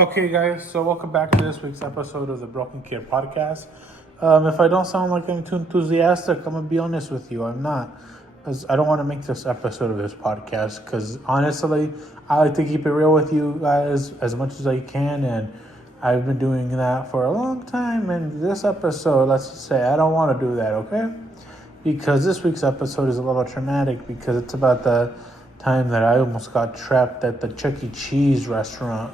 Okay, guys, so welcome back to this week's episode of the Broken Kid Podcast. If I don't sound like I'm too enthusiastic, I'm going to be honest with you. I'm not. 'Cause I don't want to make this episode of this podcast because honestly, I like to keep it real with you guys as much as I can. And I've been doing that for a long time. And this episode, let's just say, I don't want to do that, okay? Because this week's episode is a little traumatic because it's about the time that I almost got trapped at the Chuck E. Cheese restaurant.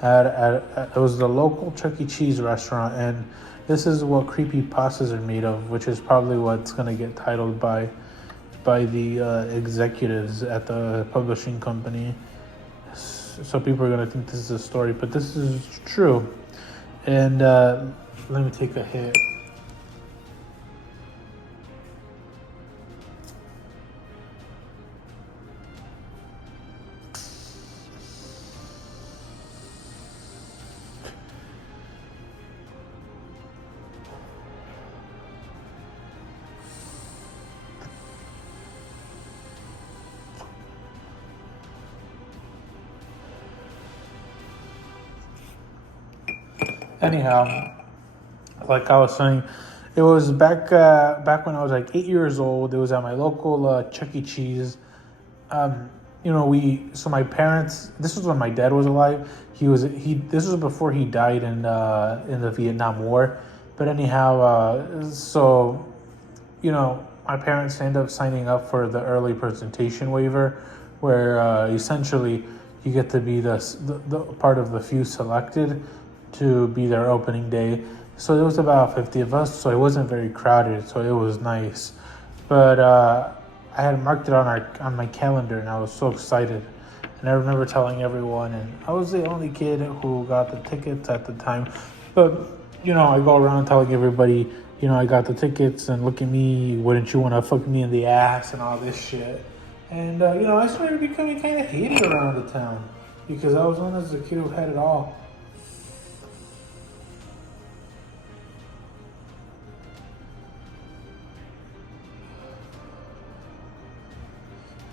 It was the local Chuck E. Cheese restaurant, and this is what creepypastas are made of, which is probably what's going to get titled by the executives at the publishing company. So people are going to think this is a story, but this is true. And let me take a hit. Anyhow, like I was saying, it was back when I was like 8 years old. It was at my local Chuck E. Cheese. So my parents. This was when my dad was alive. This was before he died in the Vietnam War. But anyhow, my parents ended up signing up for the early presentation waiver, where essentially you get to be the part of the few selected to be their opening day. So there was about 50 of us, so it wasn't very crowded, so it was nice. But I had marked it on my calendar, and I was so excited. And I remember telling everyone, and I was the only kid who got the tickets at the time. But, I go around telling everybody, I got the tickets, and look at me, wouldn't you want to fuck me in the ass and all this shit. And, I started becoming kind of hated around the town because I was known as the kid who had it all.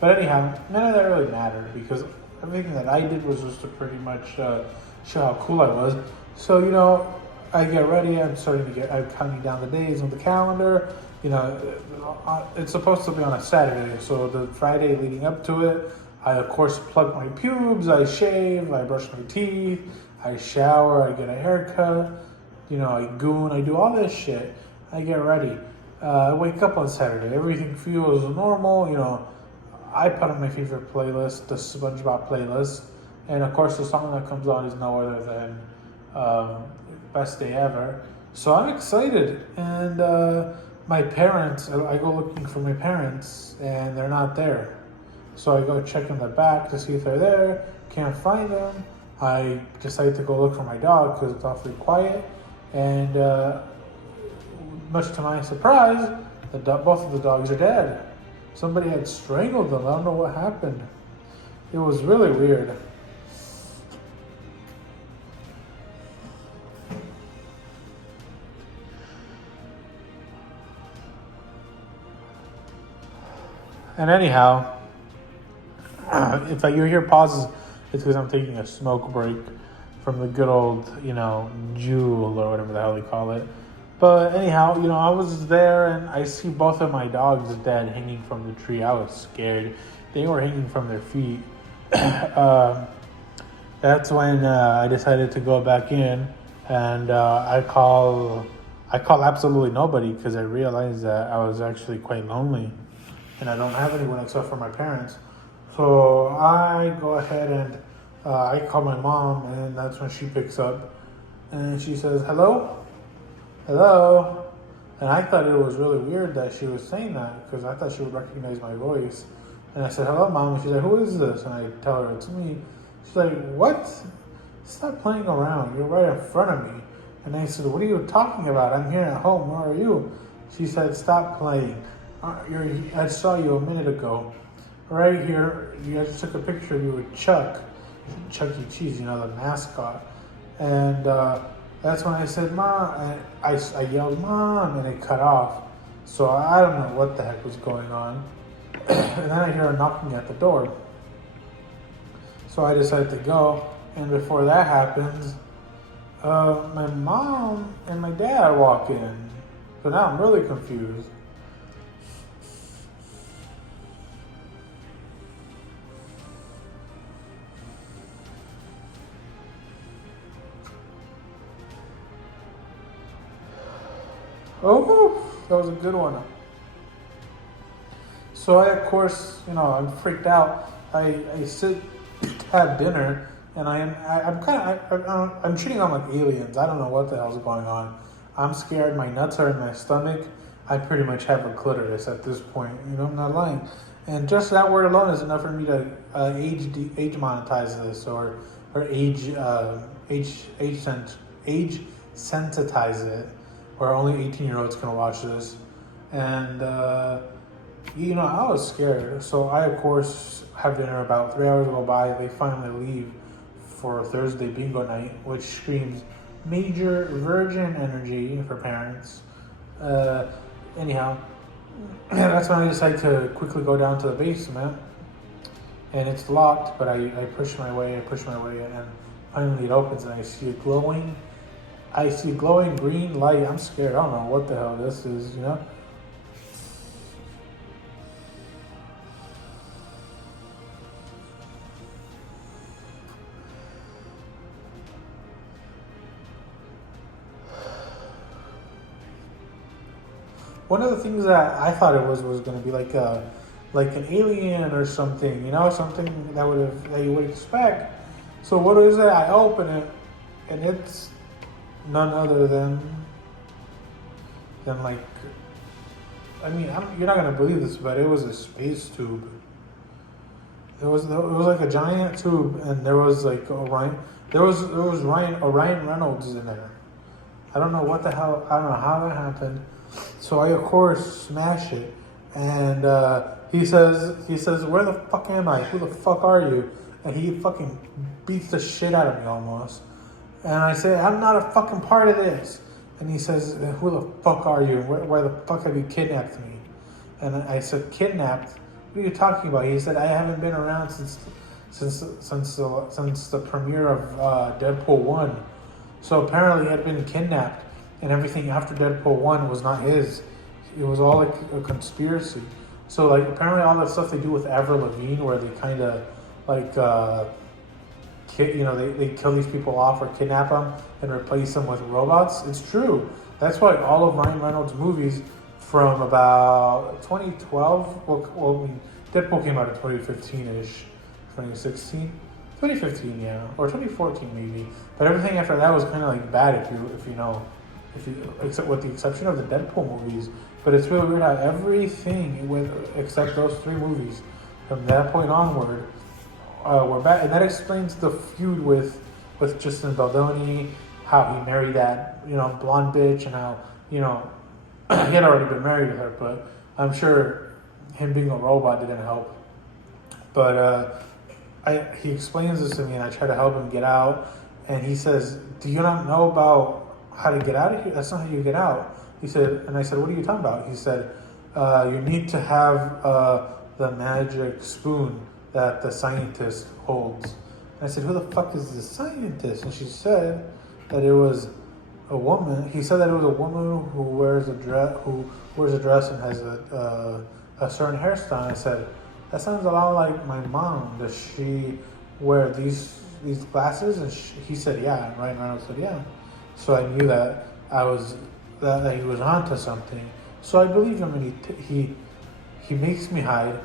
But anyhow, none of that really mattered because everything that I did was just to pretty much show how cool I was. So, I get ready. I'm counting down the days on the calendar. It's supposed to be on a Saturday. So the Friday leading up to it, I, of course, plug my pubes. I shave. I brush my teeth. I shower. I get a haircut. I goon. I do all this shit. I get ready. I wake up on Saturday. Everything feels normal. I put on my favorite playlist, the SpongeBob playlist, and of course the song that comes on is no other than Best Day Ever. So I'm excited, and my parents, I go looking for my parents, and they're not there. So I go check in the back to see if they're there, can't find them. I decide to go look for my dog because it's awfully quiet, and much to my surprise, both of the dogs are dead. Somebody had strangled them. I don't know what happened. It was really weird. And anyhow, if you hear pauses, it's because I'm taking a smoke break from the good old, Jewel or whatever the hell they call it. But anyhow, I was there and I see both of my dogs dead hanging from the tree. I was scared. They were hanging from their feet. That's when I decided to go back in and I call absolutely nobody because I realized that I was actually quite lonely and I don't have anyone except for my parents. So I go ahead and I call my mom, and that's when she picks up and she says, "Hello? Hello?" And I thought it was really weird that she was saying that because I thought she would recognize my voice. And I said, "Hello, Mom." And she's like, "Who is this?" And I tell her it's me. She's like, "What? Stop playing around. You're right in front of me." And I said, "What are you talking about? I'm here at home. Where are you?" She said, "Stop playing. I saw you a minute ago. Right here, you guys took a picture of you with Chuck E. Cheese, the mascot." And that's when I said, "Mom," and I yelled, "Mom," and it cut off. So I don't know what the heck was going on. And then I hear her knocking at the door. So I decided to go, And before that happens, my mom and my dad walk in. So now I'm really confused. Oh, that was a good one. So I, of course, I'm freaked out. I sit to have dinner, and I'm kind of, I'm treating them like aliens. I don't know what the hell's going on. I'm scared. My nuts are in my stomach. I pretty much have a clitoris at this point. I'm not lying. And just that word alone is enough for me to age monetize this or age sensitize it, where only 18-year-olds can watch this. And I was scared. So I, of course, have dinner. About 3 hours go by. They finally leave for Thursday bingo night, which screams major virgin energy for parents. Anyhow, that's when I decide to quickly go down to the basement. And it's locked, but I push my way, and finally it opens, and I see a glowing green light. I'm scared. I don't know what the hell this is, One of the things that I thought it was going to be like an alien or something, something that you would expect. So what is it? I open it, and it's none other than like, you're not gonna believe this, but it was a space tube. It was like a giant tube, and there was like Orion. There was Orion Reynolds in there. I don't know what the hell. I don't know how that happened. So I, of course, smash it, and he says, "Where the fuck am I? Who the fuck are you?" And he fucking beats the shit out of me almost. And I say, "I'm not a fucking part of this." And he says, "Who the fuck are you? Where the fuck have you kidnapped me?" And I said, "Kidnapped? What are you talking about?" He said, "I haven't been around since the premiere of Deadpool 1. So apparently he had been kidnapped. And everything after Deadpool 1 was not his. It was all like a conspiracy. So like apparently all that stuff they do with Avril Lavigne, where they kind of like, they kill these people off or kidnap them and replace them with robots. It's true. That's why all of Ryan Reynolds' movies from about 2012, Deadpool came out in 2015-ish, 2016, 2015, yeah, or 2014 maybe. But everything after that was kind of like bad except with the exception of the Deadpool movies. But it's really weird how everything except those three movies from that point onward were bad, and that explains the feud with Justin Baldoni, how he married that blonde bitch, and how he had already been married to her, but I'm sure him being a robot didn't help. But he explains this to me, and I try to help him get out, and he says, "Do you not know about how to get out of here? That's not how you get out." He said, and I said, "What are you talking about?" He said, "You need to have the magic spoon that the scientist holds." And I said, "Who the fuck is the scientist?" And she said that it was a woman. He said that it was a woman who wears a dress and has a certain hairstyle. And I said, "That sounds a lot like my mom. Does she wear these glasses?" And he said, "Yeah." And Ryan Reynolds said, "Yeah." So I knew that that he was onto something. So I believe him, and he makes me hide.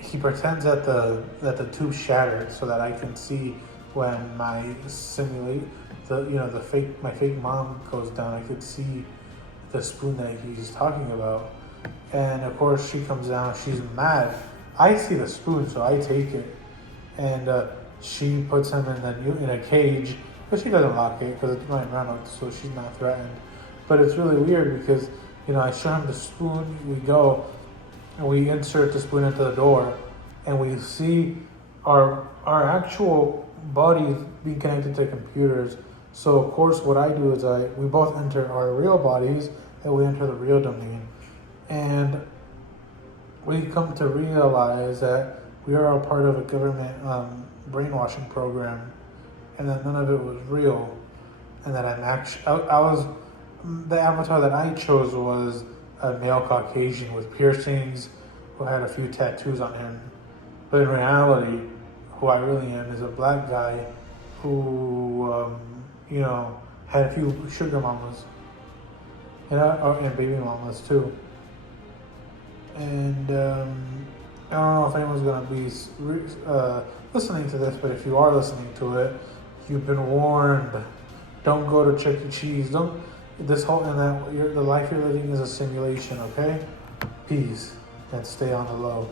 He pretends that the tube shattered so that I can see when my fake mom goes down. I could see the spoon that he's talking about, and of course she comes down. She's mad. I see the spoon, so I take it, and she puts him in a cage. But she doesn't lock it because it's Ryan Reynolds, so she's not threatened. But it's really weird because, I show him the spoon, we go, and we insert the spoon into the door, and we see our actual bodies being connected to computers. So, of course, what I do is we both enter our real bodies, and we enter the real domain. And we come to realize that we are all part of a government brainwashing program, and that none of it was real, and that I was the avatar that I chose was a male Caucasian with piercings who had a few tattoos on him. But in reality, who I really am is a black guy who, had a few sugar mamas, and baby mamas too. And I don't know if anyone's gonna be listening to this, but if you are listening to it, you've been warned. Don't go to Chuck E. Cheese. Don't. This whole and that the life you're living is a simulation. Okay. Peace and stay on the low.